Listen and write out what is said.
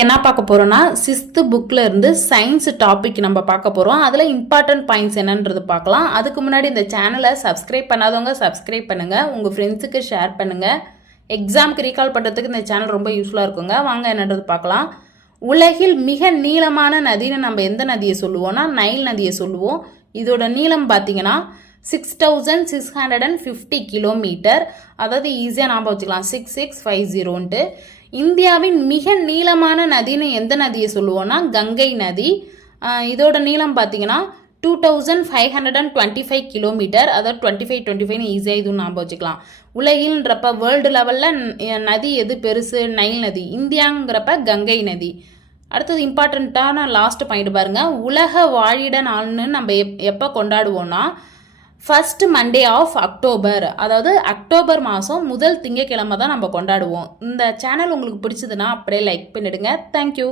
என்ன பார்க்க போறோம்னா 6th புக்ல இருந்து சயின்ஸ் டாபிக் நம்ம பார்க்க போறோம். அதுல இம்பார்ட்டன்ட் பாயிண்ட்ஸ் என்னன்றது பார்க்கலாம். அதுக்கு முன்னாடி இந்த சேனலை சப்ஸ்கிரைப் பண்ணாதவங்க சப்ஸ்கிரைப் பண்ணுங்க, உங்க ஃப்ரெண்ட்ஸுக்கு ஷேர் பண்ணுங்க. எக்ஸாம்க்கு ரீகால் பண்றதுக்கு இந்த சேனல் ரொம்ப யூஸ்ஃபுல்லா இருக்குங்க. வாங்க என்னன்றது பார்க்கலாம். உலகில் மிக நீளமான நதின்னு நம்ம எந்த நதியை சொல்லுவோம்னா நைல் நதியை சொல்லுவோம். இதோட நீளம் பார்த்தீங்கன்னா 6650 கிலோமீட்டர். அதாவது ஈஸியாக ஞாபகம் வச்சுக்கலாம் 6650. இந்தியாவின் மிக நீளமான நதின்னு எந்த நதியை சொல்லுவோம்னா கங்கை நதி. இதோட நீளம் பார்த்தீங்கன்னா 2525 கிலோமீட்டர். அதாவது 25 ஈஸியாக இதுவும் ஞாபகம் வச்சுக்கலாம். உலகில்ன்றப்ப வேர்ல்டு லெவலில் நதி எது பெருசு? நைல் நதி. இந்தியாங்கிறப்ப கங்கை நதி. அடுத்தது இம்பார்ட்டண்ட்டான லாஸ்ட் பாயிண்ட் பாருங்க. உலக வாழிட நாள்னு நம்ம எப்போ கொண்டாடுவோம்னா ஃபர்ஸ்ட் மண்டே ஆஃப் அக்டோபர். அதாவது அக்டோபர் மாதம் முதல் திங்கட்கிழமை தான் நம்ம கொண்டாடுவோம். இந்த சேனல் உங்களுக்கு பிடிச்சதுன்னா அப்படியே லைக் பண்ணிடுங்க. தேங்க்யூ.